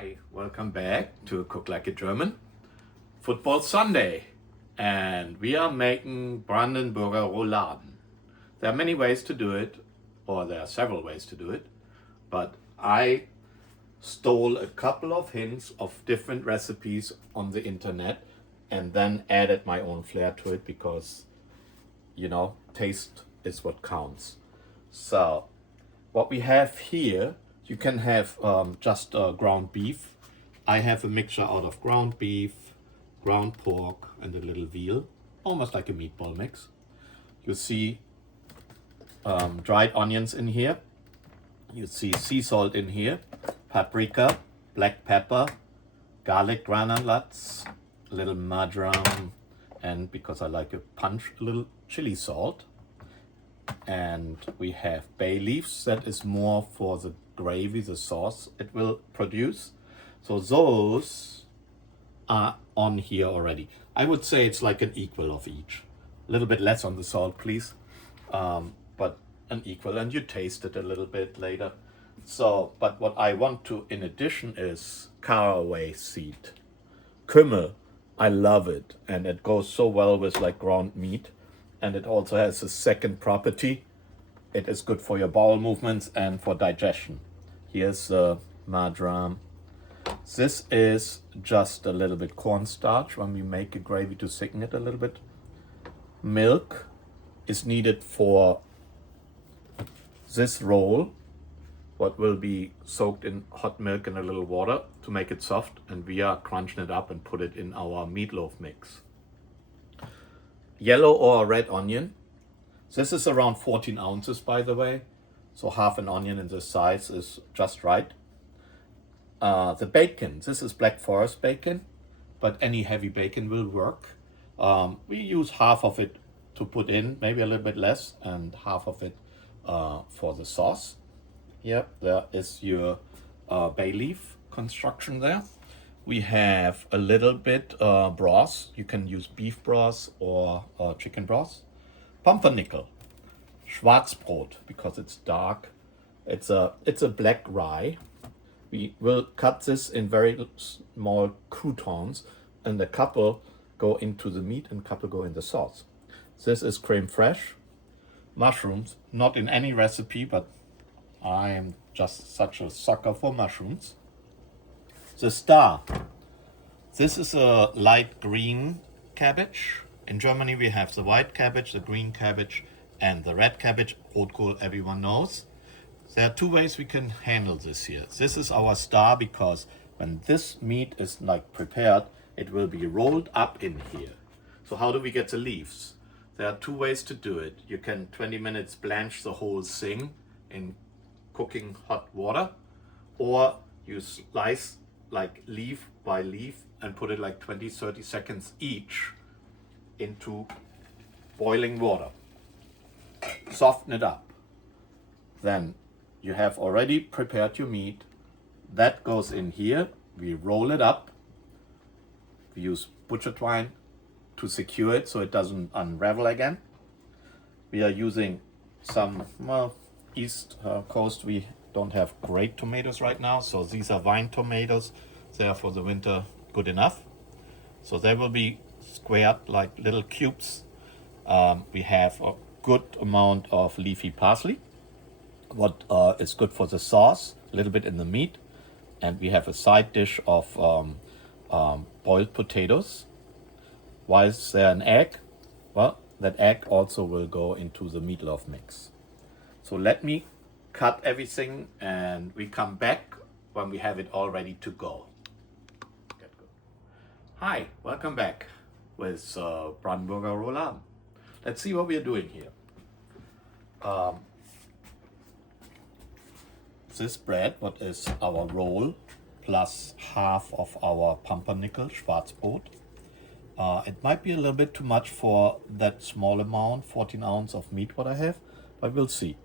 Hi, welcome back to Cook Like a German Football Sunday, and we are making Brandenburger Rouladen. There are many ways to do it, or there are several ways to do it, but I stole a couple of hints of different recipes on the internet and then added my own flair to it because, taste is what counts. So, what we have here, you can have just ground beef. I have a mixture out of ground beef, ground pork, and a little veal, almost like a meatball mix. You see dried onions in here. You see sea salt in here, paprika, black pepper, garlic granules, a little marjoram, and because I like a punch, a little chili salt. And we have bay leaves. That is more for the gravy, the sauce it will produce. So those are on here already. I would say it's like an equal of each. A little bit less on the salt, please, but an equal, and you taste it a little bit later. So, but what I want to, in addition, is caraway seed, kümmel. I love it, and it goes so well with like ground meat. And it also has a second property. It is good for your bowel movements and for digestion. Here's the marjoram. This is just a little bit cornstarch when we make a gravy to thicken it a little bit. Milk is needed for this roll, what will be soaked in hot milk and a little water to make it soft, and we are crunching it up and put it in our meatloaf mix. Yellow or red onion. This is around 14 ounces, by the way. So half an onion in this size is just right. The bacon. This is Black Forest bacon, but any heavy bacon will work. We use half of it to put in, maybe a little bit less, and half of it for the sauce. Here, there is your bay leaf construction there. We have a little bit broth. You can use beef broth or chicken broth. Pumpernickel, Schwarzbrot, because it's dark. It's a black rye. We will cut this in very small croutons, and a couple go into the meat and a couple go in the sauce. This is creme fraiche. Mushrooms, not in any recipe, but I am just such a sucker for mushrooms. The star. This is a light green cabbage. In Germany we have the white cabbage, the green cabbage, and the red cabbage. Rotkohl, everyone knows. There are two ways we can handle this here. This is our star because when this meat is like prepared, it will be rolled up in here. So how do we get the leaves? There are two ways to do it. You can 20 minutes blanch the whole thing in cooking hot water, or you slice like leaf by leaf and put it like 20-30 seconds each into boiling water. Soften it up. Then you have already prepared your meat. That goes in here. We roll it up. We use butcher twine to secure it so it doesn't unravel again. We are using some East Coast. We don't have great tomatoes right now, so these are vine tomatoes. They are for the winter good enough. So they will be squared like little cubes. We have a good amount of leafy parsley, what is good for the sauce, a little bit in the meat. And we have a side dish of boiled potatoes. Why is there an egg? Well, that egg also will go into the meatloaf mix. So let me cut everything and we come back when we have it all ready to go. Hi, welcome back with Brandenburger Rouladen. Let's see what we are doing here. This bread, what is our roll, plus half of our pumpernickel, Schwarzbrot. It might be a little bit too much for that small amount, 14 ounces of meat what I have, but we'll see.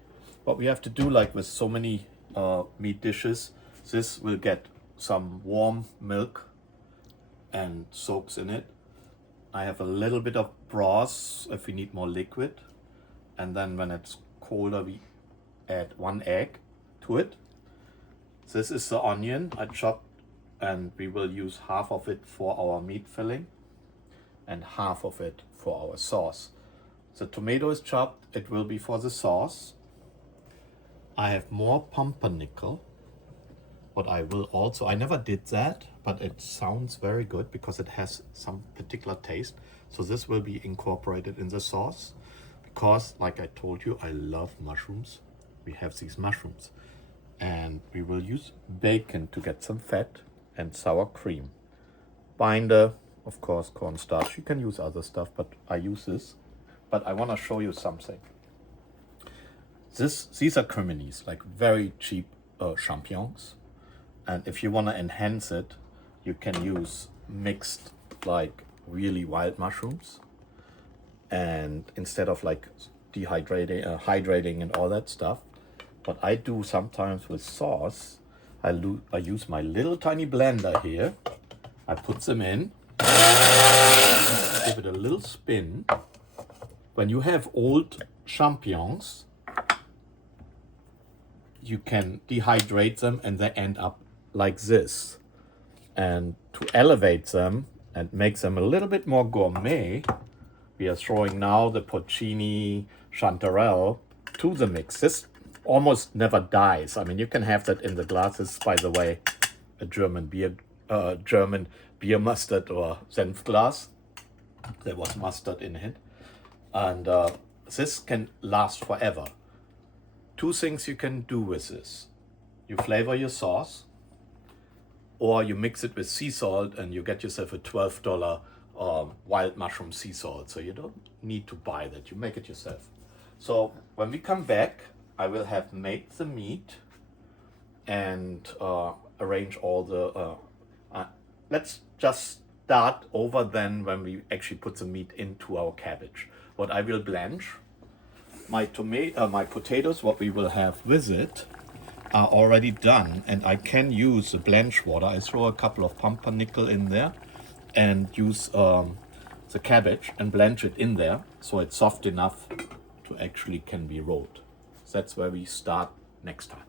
What we have to do, like with so many meat dishes, this will get some warm milk and soaks in it. I have a little bit of broth if we need more liquid, and then when it's colder we add one egg to it. This is the onion. I chopped and we will use half of it for our meat filling and half of it for our sauce. The tomato is chopped, it will be for the sauce. I have more pumpernickel, but I will also, I never did that, but it sounds very good because it has some particular taste. So this will be incorporated in the sauce because, like I told you, I love mushrooms. We have these mushrooms. And we will use bacon to get some fat and sour cream. Binder, of course, cornstarch. You can use other stuff, but I use this. But I want to show you something. These are creminis, like very cheap champignons. And if you want to enhance it, you can use mixed, like really wild mushrooms. And instead of like dehydrating, hydrating and all that stuff, what I do sometimes with sauce, I use my little tiny blender here. I put them in, give it a little spin. When you have old champignons, you can dehydrate them and they end up like this. And to elevate them and make them a little bit more gourmet, we are throwing now the porcini chanterelle to the mix. This almost never dies. I mean, you can have that in the glasses, by the way, a German beer mustard or Senf glass. There was mustard in it. And this can last forever. Two things you can do with this. You flavor your sauce, or you mix it with sea salt and you get yourself a $12 wild mushroom sea salt. So you don't need to buy that, you make it yourself. So when we come back, I will have made the meat and arrange all the, let's just start over then when we actually put the meat into our cabbage. What I will blanch, my potatoes, what we will have with it, are already done, and I can use the blanch water. I throw a couple of pumpernickel in there and use the cabbage and blanch it in there so it's soft enough to actually can be rolled. So that's where we start next time.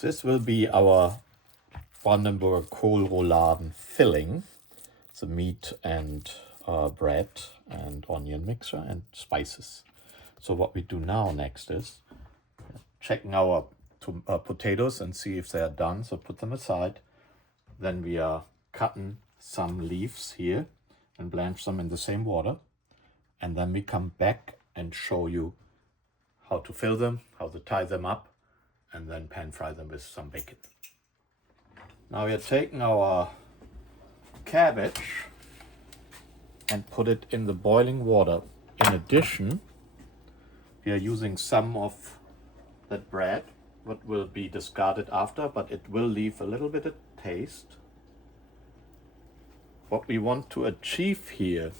This will be our Brandenburger Kohlrouladen filling, the meat and bread and onion mixture and spices. So what we do now next is checking our potatoes and see if they are done. So put them aside. Then we are cutting some leaves here and blanch them in the same water. And then we come back and show you how to fill them, how to tie them up, and then pan fry them with some bacon. Now we are taking our cabbage and put it in the boiling water. In addition, we are using some of that bread, what will be discarded after, but it will leave a little bit of taste. What we want to achieve here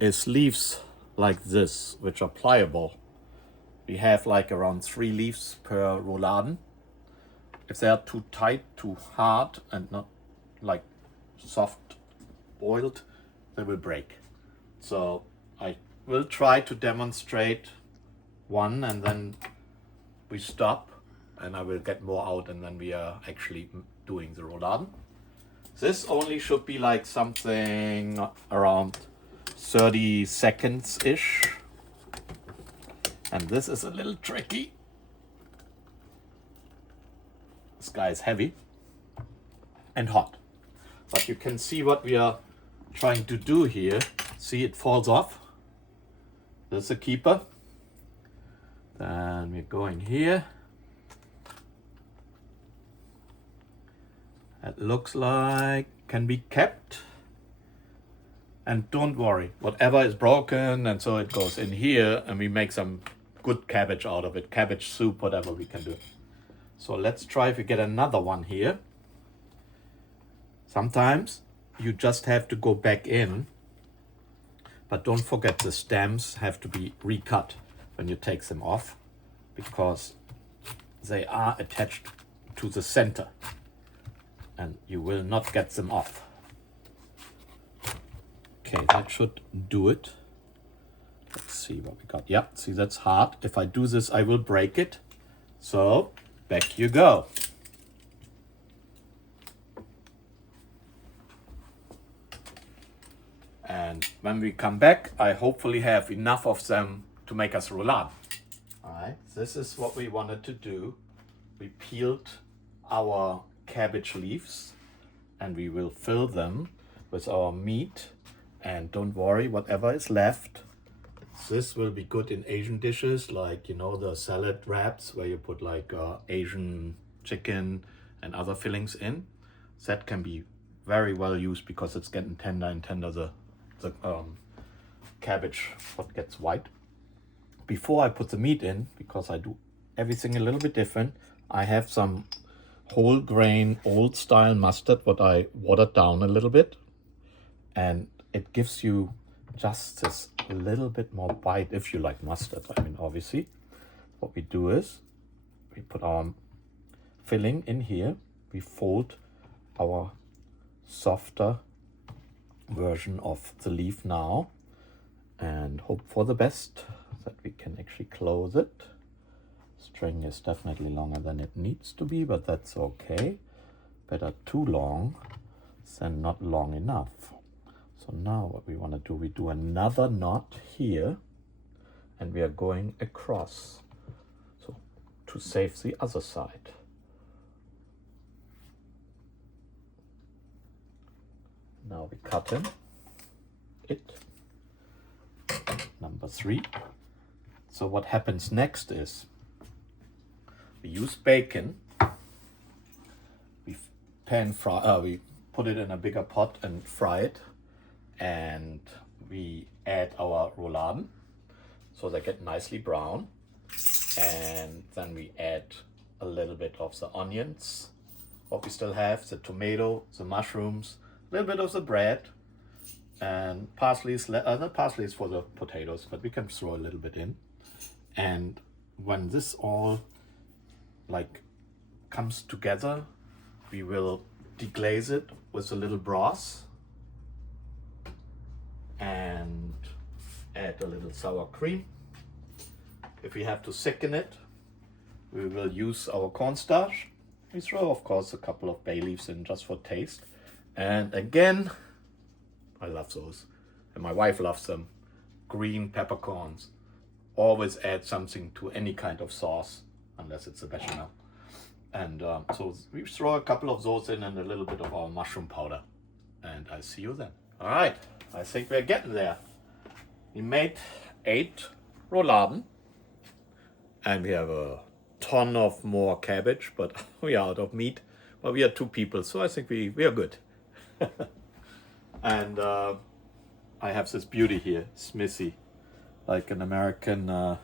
is leaves like this, which are pliable. We have like around 3 leaves per rouladen. If they are too tight, too hard, and not like soft boiled, they will break. So I will try to demonstrate one and then we stop and I will get more out and then we are actually doing the rouladen. This only should be like something around 30 seconds-ish. And this is a little tricky. This guy is heavy and hot. But you can see what we are trying to do here. See, it falls off. There's a keeper. Then we're going here. It looks like can be kept. And don't worry, whatever is broken, and so it goes in here, and we make some good cabbage out of it, cabbage soup, whatever we can do. So let's try if we get another one here. Sometimes you just have to go back in, but don't forget the stems have to be recut when you take them off, because they are attached to the center and you will not get them off. Okay, that should do it. Let's see what we got. Yeah, see, that's hard. If I do this, I will break it. So back you go. And when we come back, I hopefully have enough of them to make us roulade. All right, this is what we wanted to do. We peeled our cabbage leaves and we will fill them with our meat. And don't worry, whatever is left, this will be good in Asian dishes, like, you know, the salad wraps where you put like Asian chicken and other fillings in. That can be very well used because it's getting tender and tender, the cabbage what gets white. Before I put the meat in, because I do everything a little bit different, I have some whole grain old style mustard what I watered down a little bit, and it gives you just this little bit more bite if you like mustard. I mean, obviously what we do is we put our filling in here, we fold our softer version of the leaf now and hope for the best that we can actually close it. String is definitely longer than it needs to be, but that's okay. Better too long than not long enough. So now what we want to do, we do another knot here and we are going across, so to save the other side. Now we cut in it, number 3. So what happens next is we use bacon, we pan fry, we put it in a bigger pot and fry it, and we add our rouladen so they get nicely brown, and then we add a little bit of the onions, what we still have, the tomato, the mushrooms, a little bit of the bread, and parsley is parsley is for the potatoes, but we can throw a little bit in. And when this all like comes together, we will deglaze it with a little broth and add a little sour cream. If we have to thicken it, we will use our cornstarch. We throw, of course, a couple of bay leaves in just for taste. And again, I love those, and my wife loves them, green peppercorns. Always add something to any kind of sauce, unless it's a bechamel. And so we throw a couple of those in and a little bit of our mushroom powder. And I'll see you then. All right, I think we're getting there. We made 8 rouladen, and we have a ton of more cabbage, but we are out of meat. But we are 2 people, so I think we are good. And I have this beauty here, Smithy, like an American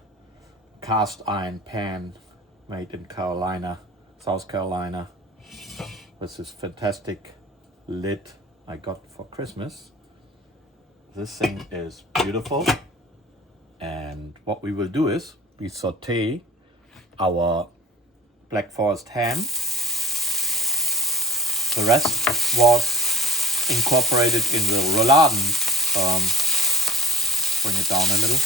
cast iron pan made in Carolina, South Carolina, with this fantastic lid I got for Christmas. This thing is beautiful, and what we will do is we saute our Black Forest ham. The rest was incorporated in the rouladen, bring it down a little,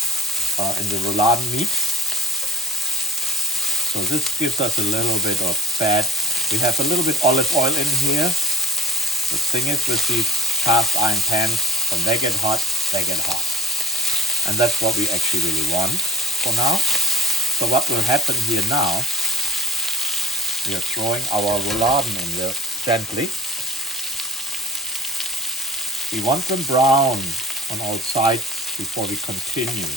in the rouladen meat. So this gives us a little bit of fat. We have a little bit olive oil in here. The thing is with these cast iron pans, when they get hot, they get hot. And that's what we actually really want for now. So what will happen here now, we are throwing our rouladen in there gently. We want them brown on all sides before we continue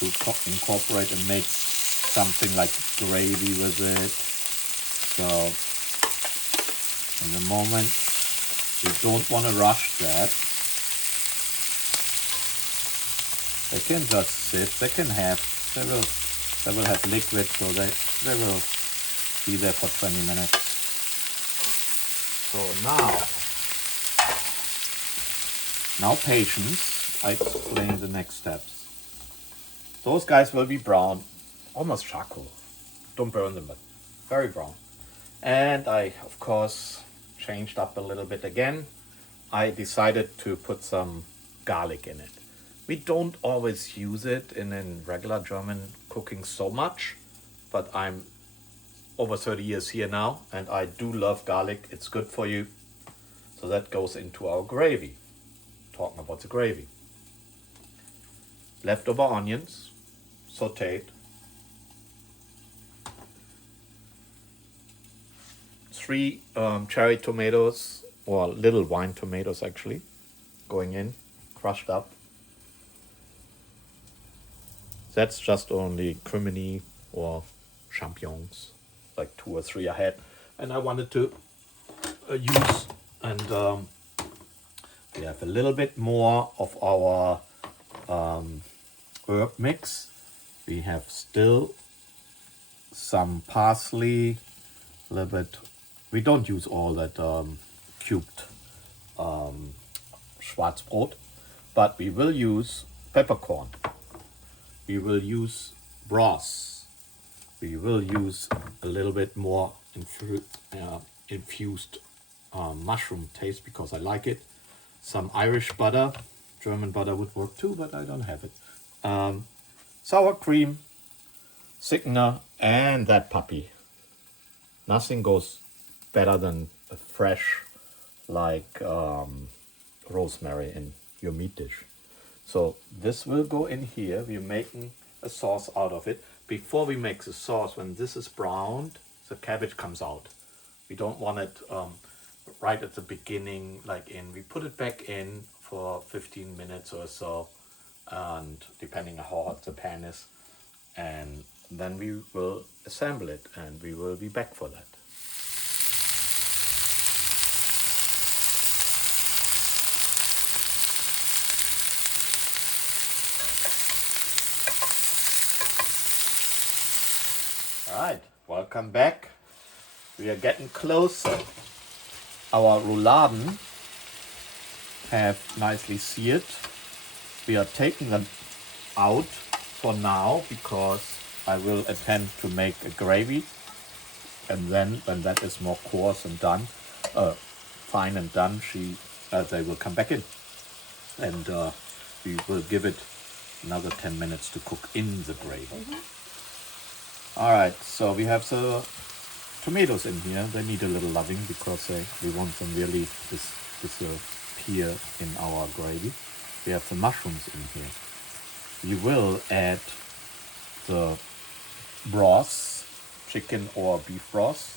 to incorporate and make something like gravy with it. So in the moment, we don't want to rush that. They can just sit. They can have. They will have liquid, so they will be there for 20 minutes. So now patience. I explain the next steps. Those guys will be brown, almost charcoal. Don't burn them, but very brown. And I, of course, changed up a little bit again. I decided to put some garlic in it. We don't always use it in regular German cooking so much, but I'm over 30 years here now, and I do love garlic. It's good for you. So that goes into our gravy. Talking about the gravy. Leftover onions, sauteed. 3 cherry tomatoes, or little wine tomatoes actually, going in, crushed up. That's just only crimini or champignons, like 2 or 3 I had. And I wanted to use, and we have a little bit more of our herb mix. We have still some parsley, a little bit. We don't use all that cubed Schwarzbrot, but we will use peppercorn. We will use broth. We will use a little bit more infused mushroom taste because I like it. Some Irish butter. German butter would work too, but I don't have it. Sour cream, thickener, and that puppy. Nothing goes better than a fresh, like rosemary in your meat dish. So this will go in here. We're making a sauce out of it. Before we make the sauce, when this is browned, the cabbage comes out. We don't want it right at the beginning, we put it back in for 15 minutes or so, and depending on how hot the pan is, and then we will assemble it, and we will be back for that. Alright, welcome back. We are getting closer. Our rouladen have nicely seared. We are taking them out for now because I will attempt to make a gravy, and then when that is more coarse and done, fine and done, they will come back in, and we will give it another 10 minutes to cook in the gravy. All right, so we have the tomatoes in here. They need a little loving because we want them really disappear in our gravy. We have the mushrooms in here. We will add the broth, chicken or beef broth.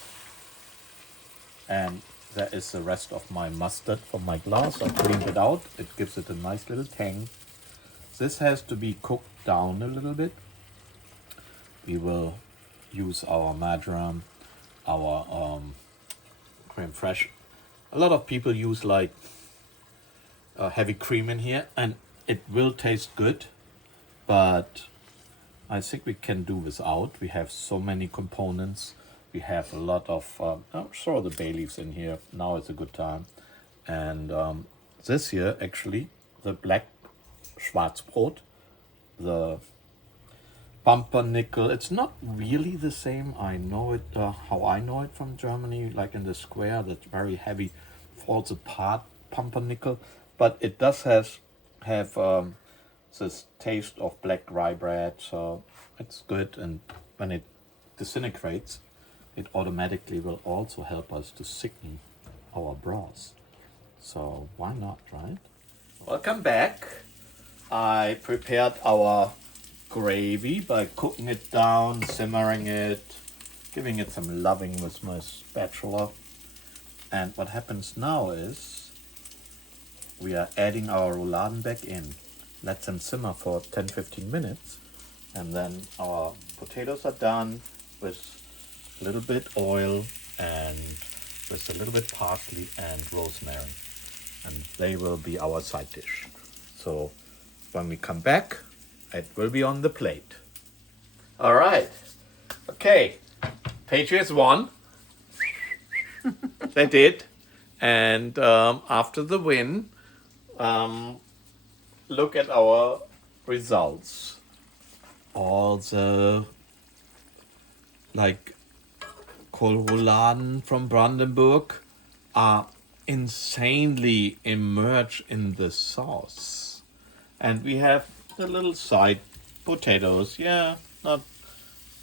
And that is the rest of my mustard from my glass. I cleaned it out. It gives it a nice little tang. This has to be cooked down a little bit. We will use our marjoram, our creme fraiche. A lot of people use heavy cream in here, and it will taste good, but I think we can do without. We have so many components. We have a lot of, throw the bay leaves in here. Now it's a good time. And this here, actually, the black Schwarzbrot, the pumpernickel, it's not really the same. I know it, how I know it from Germany, like in the square, that's very heavy, falls apart pumpernickel, but it does have this taste of black rye bread, so it's good. And when it disintegrates, it automatically will also help us to thicken our broth. So why not, right? Welcome back. I prepared our gravy by cooking it down, simmering it, giving it some loving with my spatula. And what happens now is we are adding our rouladen back in. Let them simmer for 10-15 minutes, and then our potatoes are done with a little bit oil and with a little bit parsley and rosemary, and they will be our side dish. So when we come back, It will be on the plate. All right. Okay. Patriots won. They did. And after the win, look at our results. All the Kohlrouladen from Brandenburg are insanely immersed in the sauce. And we have the little side potatoes. Yeah, not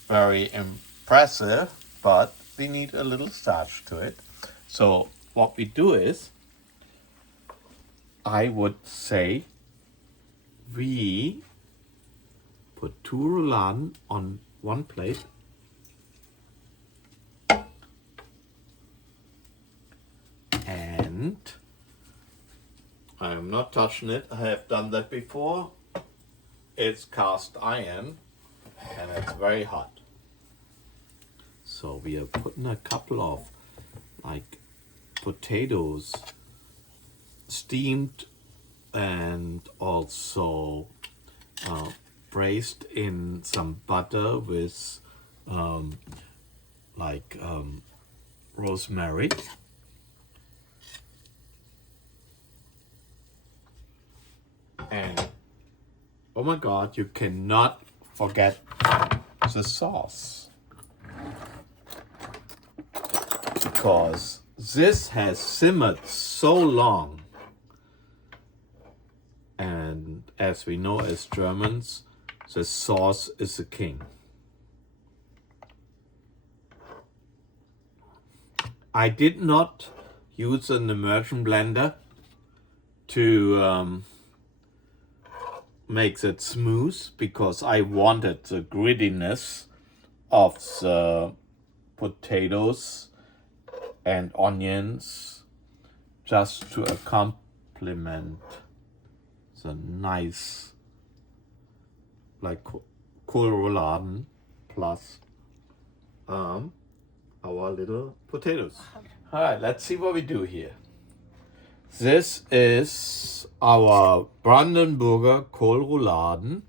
very impressive, but we need a little starch to it. So what we do is, I would say we put 2 rouladen on one plate. And I am not touching it. I have done that before. It's cast iron and it's very hot. So we are putting a couple of potatoes steamed and also braised in some butter with rosemary. And oh my God, you cannot forget the sauce, because this has simmered so long. And as we know as Germans, the sauce is the king. I did not use an immersion blender to make it smooth, because I wanted the grittiness of the potatoes and onions just to complement the nice Kohlrouladen plus our little potatoes. All right, let's see what we do here. This is our Brandenburger Kohlrouladen.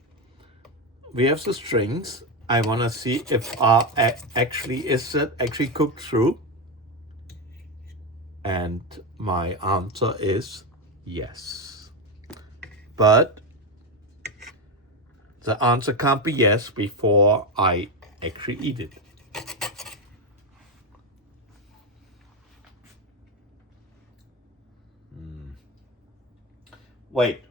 We have the strings. I want to see if is it actually cooked through. And my answer is yes. But the answer can't be yes before I actually eat it. Wait.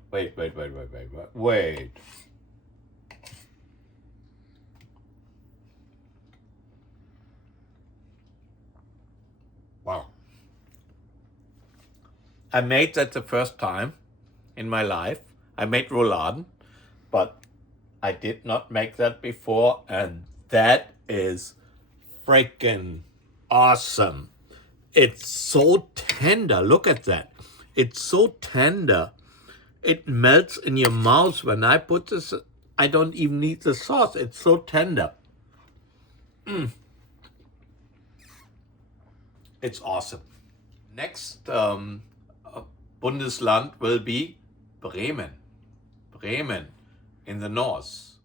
Wow. I made that the first time in my life. I made rouladen, but I did not make that before, and that is freaking awesome. It's so tender. Look at that. It's so tender. It melts in your mouth when I put this. I don't even need the sauce. It's so tender. It's awesome. Next Bundesland will be Bremen. Bremen in the north.